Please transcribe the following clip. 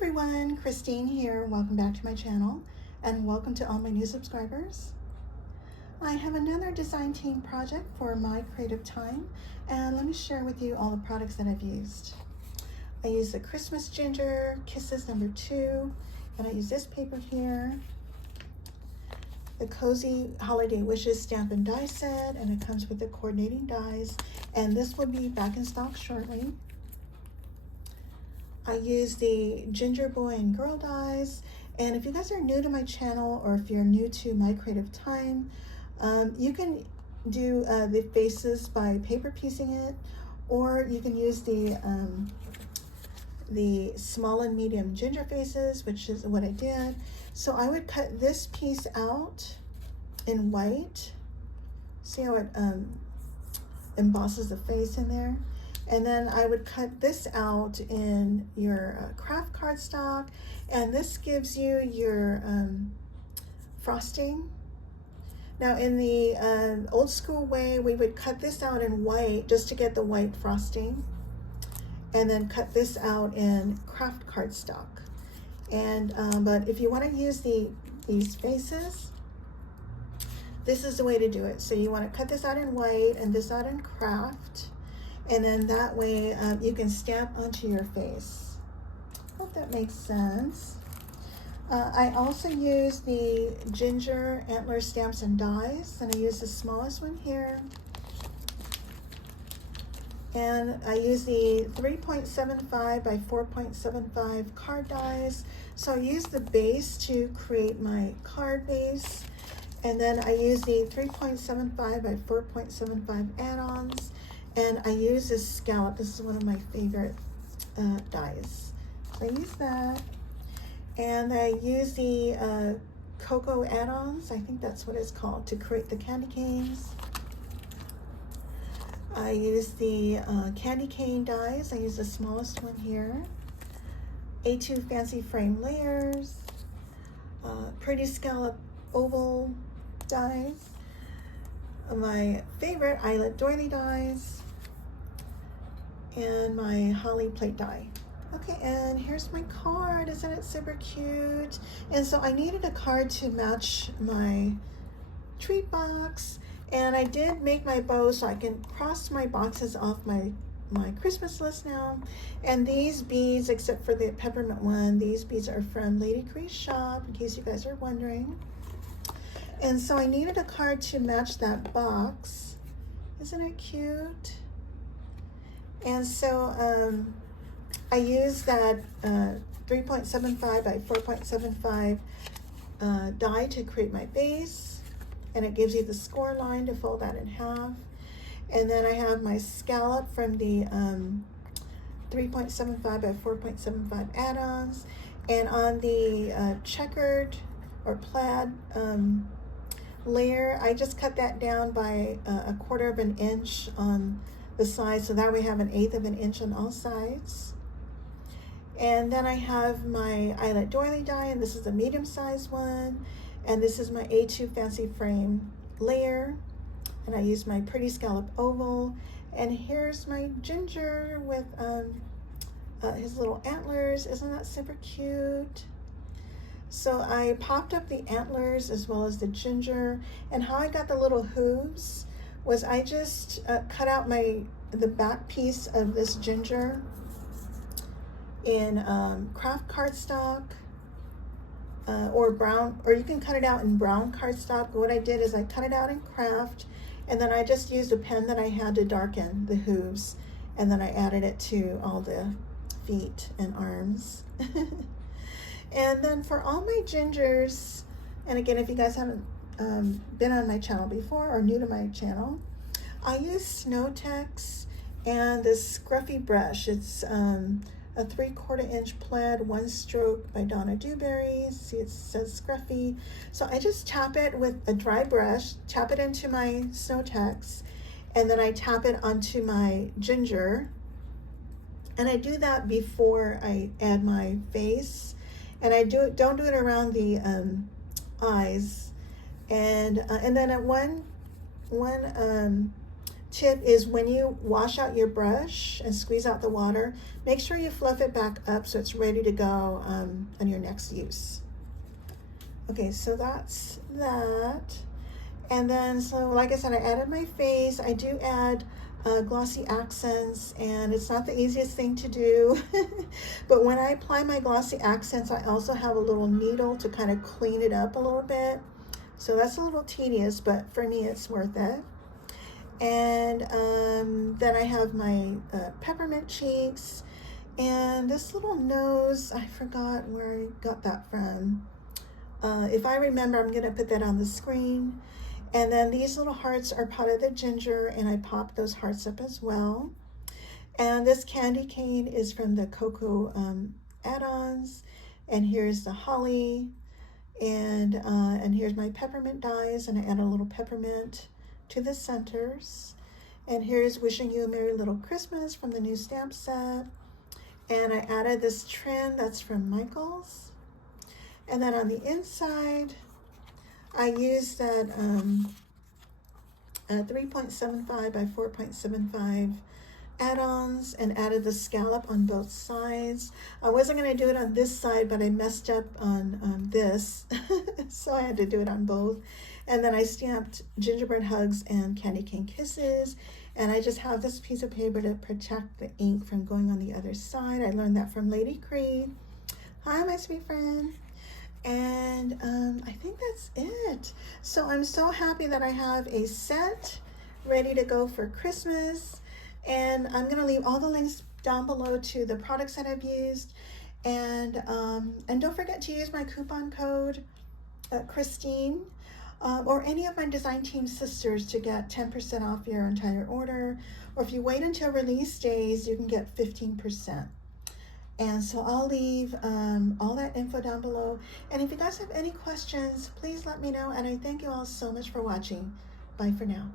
Everyone, Christine here. Welcome back to my channel and welcome to all my new subscribers. I have another design team project for my creative time, and let me share with you all the products that I've used. I used the Christmas Ginger Kisses #2, and I use this paper here, the Cozy Holiday Wishes stamp and die set, and it comes with the coordinating dies, and this will be back in stock shortly. I use the Ginger Boy and Girl dies, and if you guys are new to my channel or if you're new to my creative time, you can do the faces by paper piecing it, or you can use the small and medium ginger faces, which is what I did. So I would cut this piece out in white. See how it embosses the face in there? And then I would cut this out in your craft cardstock, and this gives you your frosting. Now in the old school way, we would cut this out in white just to get the white frosting, and then cut this out in craft cardstock. And but if you want to use these faces, this is the way to do it. So you want to cut this out in white and this out in craft. And then that way you can stamp onto your face. Hope that makes sense. I also use the Ginger Antler stamps and dies, and I use the smallest one here. And I use the 3.75 by 4.75 card dies. So I use the base to create my card base. And then I use the 3.75 by 4.75 add-ons. And I use this Scallop. This is one of my favorite dies. So I use that. And I use the Cocoa add-ons. I think that's what it's called, to create the candy canes. I use the candy cane dies. I use the smallest one here. A2 fancy frame layers. Pretty Scallop oval dies. My favorite Eyelet Doily dies. And my holly plate die. Okay, and here's my card. Isn't it super cute? And so I needed a card to match my treat box, and I did make my bow so I can cross my boxes off my Christmas list now. And these beads, except for the peppermint one, these beads are from Lady Cree's shop, in case you guys are wondering. And so I needed a card to match that box. Isn't it cute? And so I used that 3.75 by 4.75 die to create my base, and it gives you the score line to fold that in half. And then I have my Scallop from the 3.75 by 4.75 add-ons, and on the checkered or plaid layer, I just cut that down by 1/4 of an inch on the sides, so that we have 1/8 of an inch on all sides. And then I have my Eyelet Doily die, and this is a medium sized one, and this is my A2 fancy frame layer, and I use my Pretty Scallop oval. And here's my Ginger with his little antlers. Isn't that super cute? So I popped up the antlers as well as the Ginger, and how I got the little hooves was I just cut out the back piece of this Ginger in craft cardstock or brown, or you can cut it out in brown cardstock. But what I did is I cut it out in craft, and then I just used a pen that I had to darken the hooves, and then I added it to all the feet and arms. And then for all my Gingers, and again, if you guys haven't been on my channel before or new to my channel, I use Snow Tex and this scruffy brush. It's a 3/4 inch plaid 1 stroke by Donna Dewberry. See, it says scruffy. So I just tap it with a dry brush, tap it into my Snow Tex, and then I tap it onto my Ginger. And I do that before I add my face, and I don't do it around the eyes. And then at one tip is when you wash out your brush and squeeze out the water, make sure you fluff it back up so it's ready to go on your next use. Okay, so that's that. And then, so like I said, I added my face. I do add glossy accents, and it's not the easiest thing to do. But when I apply my glossy accents, I also have a little needle to kind of clean it up a little bit. So that's a little tedious, but for me, it's worth it. And then I have my peppermint cheeks, and this little nose, I forgot where I got that from. If I remember, I'm gonna put that on the screen. And then these little hearts are part of the ginger, and I popped those hearts up as well. And this candy cane is from the cocoa add-ons. And here's the holly, and here's my peppermint dies, and I add a little peppermint to the centers. And here's wishing you a merry little Christmas from the new stamp set. And I added this trim that's from Michael's. And then on the inside, I used that 3.75 by 4.75 add-ons and added the scallop on both sides. I wasn't going to do it on this side, but I messed up on this, so I had to do it on both. And then I stamped gingerbread hugs and candy cane kisses, and I just have this piece of paper to protect the ink from going on the other side. I learned that from Lady Creed. Hi, my sweet friend. And I think that's it. So I'm so happy that I have a set ready to go for Christmas. And I'm going to leave all the links down below to the products that I've used. And don't forget to use my coupon code Christine or any of my design team sisters to get 10% off your entire order. Or if you wait until release days, you can get 15%. And so I'll leave all that info down below. And if you guys have any questions, please let me know. And I thank you all so much for watching. Bye for now.